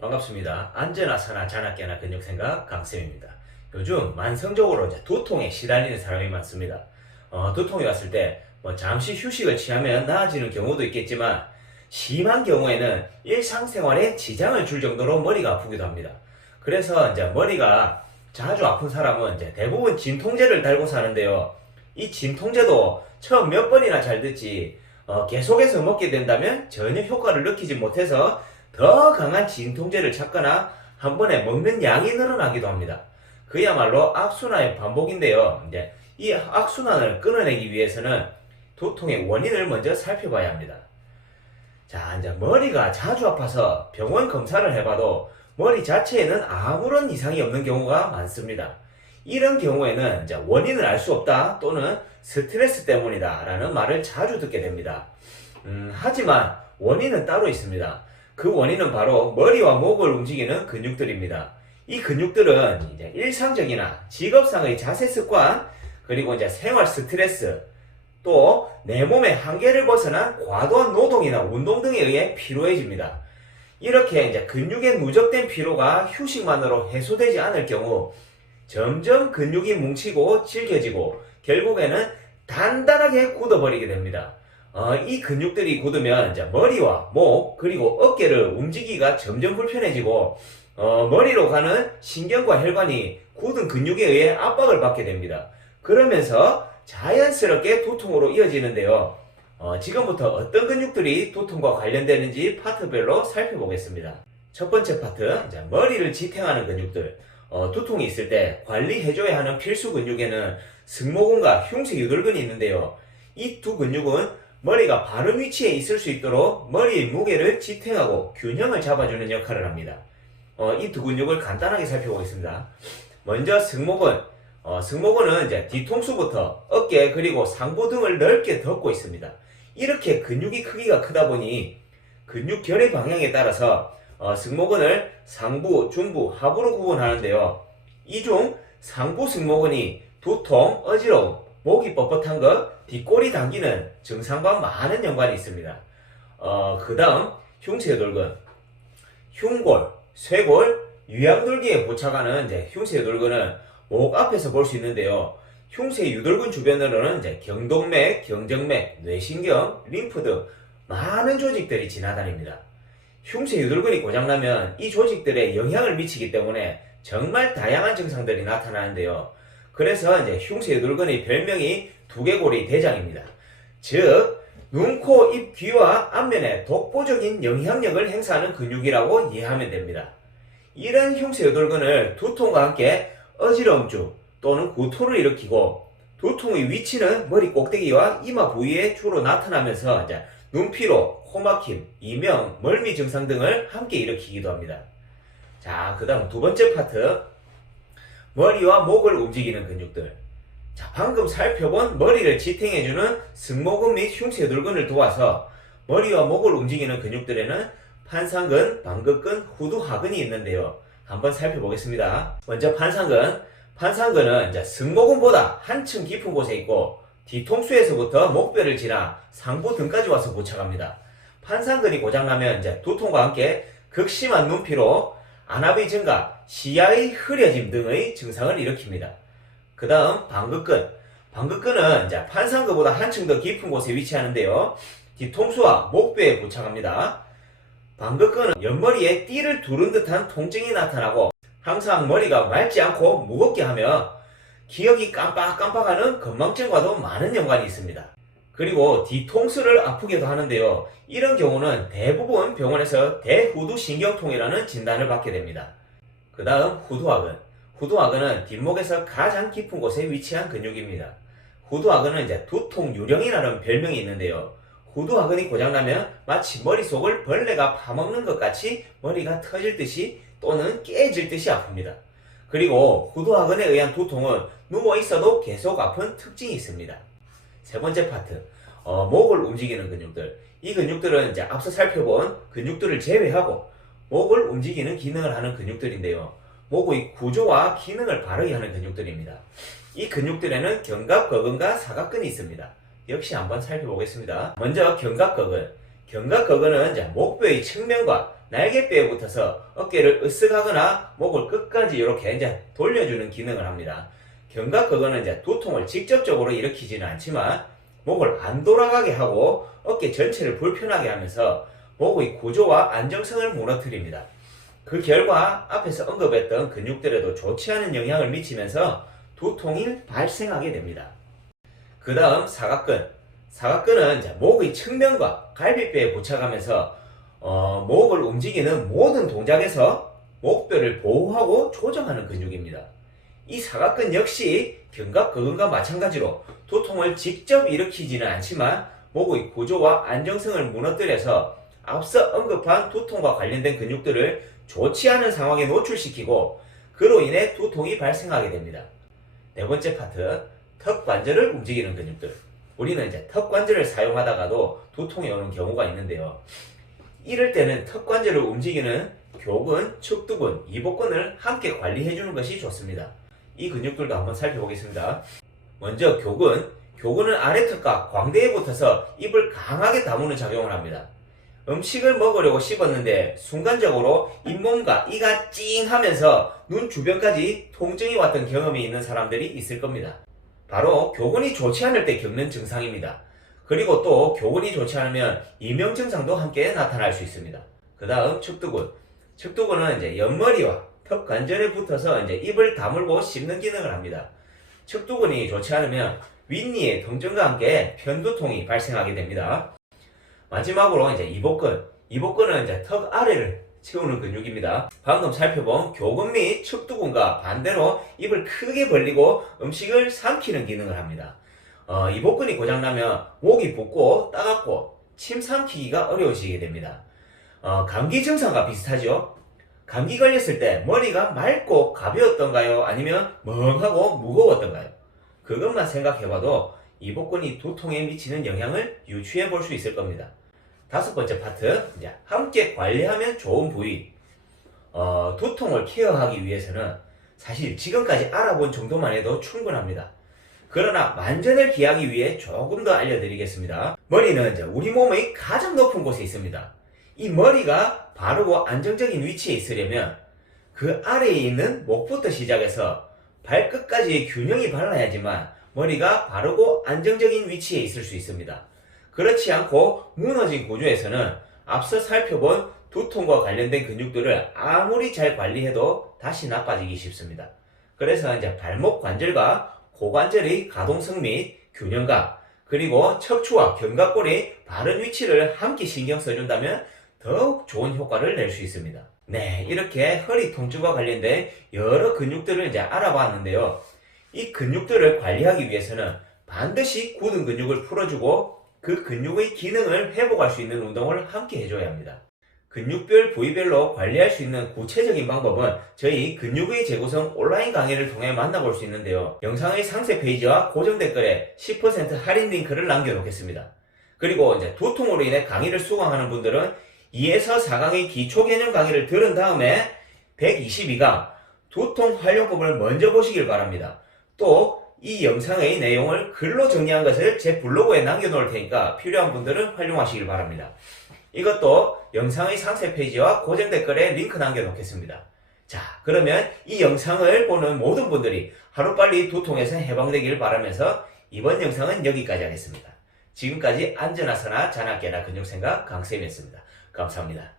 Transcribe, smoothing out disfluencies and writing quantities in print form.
반갑습니다. 앉으나 서나 자나 깨나 근육생각 강쌤입니다. 요즘 만성적으로 이제 두통에 시달리는 사람이 많습니다. 두통이 왔을 때 잠시 휴식을 취하면 나아지는 경우도 있겠지만 심한 경우에는 일상생활에 지장을 줄 정도로 머리가 아프기도 합니다. 그래서 이제 머리가 자주 아픈 사람은 이제 대부분 진통제를 달고 사는데요. 이 진통제도 처음 몇 번이나 잘 듣지 계속해서 먹게 된다면 전혀 효과를 느끼지 못해서 더 강한 진통제를 찾거나 한 번에 먹는 양이 늘어나기도 합니다. 그야말로 악순환의 반복인데요. 이제 이 악순환을 끊어내기 위해서는 두통의 원인을 먼저 살펴봐야 합니다. 자, 이제 머리가 자주 아파서 병원 검사를 해봐도 머리 자체에는 아무런 이상이 없는 경우가 많습니다. 이런 경우에는 이제 원인을 알 수 없다 또는 스트레스 때문이다 라는 말을 자주 듣게 됩니다. 하지만 원인은 따로 있습니다. 그 원인은 바로 머리와 목을 움직이는 근육들입니다. 이 근육들은 이제 일상적이나 직업상의 자세 습관, 그리고 이제 생활 스트레스, 또 내 몸의 한계를 벗어난 과도한 노동이나 운동 등에 의해 피로해집니다. 이렇게 이제 근육의 누적된 피로가 휴식만으로 해소되지 않을 경우 점점 근육이 뭉치고 질겨지고 결국에는 단단하게 굳어버리게 됩니다. 이 근육들이 굳으면 이제 머리와 목 그리고 어깨를 움직이기가 점점 불편해지고 머리로 가는 신경과 혈관이 굳은 근육에 의해 압박을 받게 됩니다. 그러면서 자연스럽게 두통으로 이어지는데요. 지금부터 어떤 근육들이 두통과 관련되는지 파트별로 살펴보겠습니다. 첫 번째 파트, 이제 머리를 지탱하는 근육들. 두통이 있을 때 관리해줘야 하는 필수 근육에는 승모근과 흉쇄유돌근이 있는데요. 이 두 근육은 머리가 바른 위치에 있을 수 있도록 머리의 무게를 지탱하고 균형을 잡아주는 역할을 합니다. 이 두 근육을 간단하게 살펴보겠습니다. 먼저 승모근. 승모근은 이제 뒤통수부터 어깨 그리고 상부 등을 넓게 덮고 있습니다. 이렇게 근육이 크기가 크다 보니 근육 결의 방향에 따라서 승모근을 상부, 중부, 하부로 구분하는데요. 이 중 상부 승모근이 두통, 어지러움, 목이 뻣뻣한 것, 뒷골이 당기는 증상과 많은 연관이 있습니다. 그 다음 흉쇄돌근, 흉골, 쇄골, 유양돌기에 부착하는 이제 흉쇄돌근은 목 앞에서 볼 수 있는데요. 흉쇄유돌근 주변으로는 이제 경동맥, 경정맥, 뇌신경, 림프 등 많은 조직들이 지나다닙니다. 흉쇄유돌근이 고장나면 이 조직들에 영향을 미치기 때문에 정말 다양한 증상들이 나타나는데요. 그래서 이제 흉쇄유돌근의 별명이 두개골의 대장입니다. 즉, 눈, 코, 입, 귀와 안면에 독보적인 영향력을 행사하는 근육이라고 이해하면 됩니다. 이런 흉쇄유돌근을 두통과 함께 어지러움증 또는 구토를 일으키고 두통의 위치는 머리 꼭대기와 이마 부위에 주로 나타나면서 이제 눈피로, 코막힘, 이명, 멀미 증상 등을 함께 일으키기도 합니다. 자, 그 다음 두 번째 파트, 머리와 목을 움직이는 근육들. 자, 방금 살펴본 머리를 지탱해주는 승모근 및 흉쇄돌근을 도와서 머리와 목을 움직이는 근육들에는 판상근, 방긋근, 후두하근이 있는데요. 한번 살펴보겠습니다. 먼저 판상근. 판상근은 이제 승모근보다 한층 깊은 곳에 있고 뒤통수에서부터 목뼈를 지나 상부 등까지 와서 부착합니다. 판상근이 고장나면 이제 두통과 함께 극심한 눈피로, 안압의 증가, 시야의 흐려짐 등의 증상을 일으킵니다. 그 다음 방긋근. 방긋근은 이제 판상근보다 한층 더 깊은 곳에 위치하는데요. 뒤통수와 목뼈에 부착합니다. 방긋근은 옆머리에 띠를 두른 듯한 통증이 나타나고 항상 머리가 맑지 않고 무겁게 하며 기억이 깜빡깜빡하는 건망증과도 많은 연관이 있습니다. 그리고 뒤통수를 아프게도 하는데요. 이런 경우는 대부분 병원에서 대후두신경통이라는 진단을 받게 됩니다. 그 다음 후두하근. 후두하근은 뒷목에서 가장 깊은 곳에 위치한 근육입니다. 후두하근은 이제 두통 유령이라는 별명이 있는데요. 후두하근이 고장나면 마치 머릿속을 벌레가 파먹는 것 같이 머리가 터질 듯이 또는 깨질 듯이 아픕니다. 그리고 후두하근에 의한 두통은 누워있어도 계속 아픈 특징이 있습니다. 세 번째 파트, 목을 움직이는 근육들. 이 근육들은 이제 앞서 살펴본 근육들을 제외하고 목을 움직이는 기능을 하는 근육들인데요. 목의 구조와 기능을 바르게 하는 근육들입니다. 이 근육들에는 견갑거근과 사각근이 있습니다. 역시 한번 살펴보겠습니다. 먼저 견갑거근. 견갑거근은 이제 목뼈의 측면과 날개뼈에 붙어서 어깨를 으쓱하거나 목을 끝까지 이렇게 이제 돌려주는 기능을 합니다. 견갑근은 이제 두통을 직접적으로 일으키지는 않지만 목을 안 돌아가게 하고 어깨 전체를 불편하게 하면서 목의 구조와 안정성을 무너뜨립니다. 그 결과 앞에서 언급했던 근육들에도 좋지 않은 영향을 미치면서 두통이 발생하게 됩니다. 그 다음 사각근. 사각근은 이제 목의 측면과 갈비뼈에 부착하면서 목을 움직이는 모든 동작에서 목뼈를 보호하고 조정하는 근육입니다. 이 사각근 역시 견갑근과 마찬가지로 두통을 직접 일으키지는 않지만 목의 구조와 안정성을 무너뜨려서 앞서 언급한 두통과 관련된 근육들을 좋지 않은 상황에 노출시키고 그로 인해 두통이 발생하게 됩니다. 네 번째 파트, 턱 관절을 움직이는 근육들. 우리는 이제 턱 관절을 사용하다가도 두통이 오는 경우가 있는데요. 이럴 때는 턱 관절을 움직이는 교근, 측두근, 이복근을 함께 관리해주는 것이 좋습니다. 이 근육들도 한번 살펴보겠습니다. 먼저 교근. 교근은 아래턱과 광대에 붙어서 입을 강하게 다무는 작용을 합니다. 음식을 먹으려고 씹었는데 순간적으로 잇몸과 이가 찡 하면서 눈 주변까지 통증이 왔던 경험이 있는 사람들이 있을 겁니다. 바로 교근이 좋지 않을 때 겪는 증상입니다. 그리고 또 교근이 좋지 않으면 이명 증상도 함께 나타날 수 있습니다. 그 다음 측두근. 측두근은 이제 옆머리와 턱 관절에 붙어서 이제 입을 다물고 씹는 기능을 합니다. 측두근이 좋지 않으면 윗니의 통증과 함께 편두통이 발생하게 됩니다. 마지막으로 이제 이복근. 이복근은 이제 턱 아래를 채우는 근육입니다. 방금 살펴본 교근 및 측두근과 반대로 입을 크게 벌리고 음식을 삼키는 기능을 합니다. 이복근이 고장나면 목이 붓고 따갑고 침 삼키기가 어려워지게 됩니다. 감기 증상과 비슷하죠? 감기 걸렸을 때 머리가 맑고 가벼웠던가요? 아니면 멍하고 무거웠던가요? 그것만 생각해봐도 이복근이 두통에 미치는 영향을 유추해 볼 수 있을 겁니다. 다섯 번째 파트, 이제 함께 관리하면 좋은 부위. 두통을 케어하기 위해서는 사실 지금까지 알아본 정도만 해도 충분합니다. 그러나 만전을 기하기 위해 조금 더 알려드리겠습니다. 머리는 이제 우리 몸의 가장 높은 곳에 있습니다. 이 머리가 바르고 안정적인 위치에 있으려면 그 아래에 있는 목부터 시작해서 발끝까지의 균형이 발라야지만 머리가 바르고 안정적인 위치에 있을 수 있습니다. 그렇지 않고 무너진 구조에서는 앞서 살펴본 두통과 관련된 근육들을 아무리 잘 관리해도 다시 나빠지기 쉽습니다. 그래서 이제 발목 관절과 고관절의 가동성 및 균형감, 그리고 척추와 견갑골의 바른 위치를 함께 신경 써준다면 더욱 좋은 효과를 낼 수 있습니다. 네, 이렇게 허리 통증과 관련된 여러 근육들을 이제 알아봤는데요. 이 근육들을 관리하기 위해서는 반드시 굳은 근육을 풀어주고 그 근육의 기능을 회복할 수 있는 운동을 함께 해줘야 합니다. 근육별 부위별로 관리할 수 있는 구체적인 방법은 저희 근육의 재구성 온라인 강의를 통해 만나볼 수 있는데요. 영상의 상세 페이지와 고정 댓글에 10% 할인 링크를 남겨놓겠습니다. 그리고 이제 두통으로 인해 강의를 수강하는 분들은 2에서 4강의 기초 개념 강의를 들은 다음에 122강 두통 활용법을 먼저 보시길 바랍니다. 또 이 영상의 내용을 글로 정리한 것을 제 블로그에 남겨놓을 테니까 필요한 분들은 활용하시길 바랍니다. 이것도 영상의 상세 페이지와 고정 댓글에 링크 남겨놓겠습니다. 자, 그러면 이 영상을 보는 모든 분들이 하루빨리 두통에서 해방되길 바라면서 이번 영상은 여기까지 하겠습니다. 지금까지 안전하사나 자나깨나 근육생각 강쌤이었습니다. 감사합니다.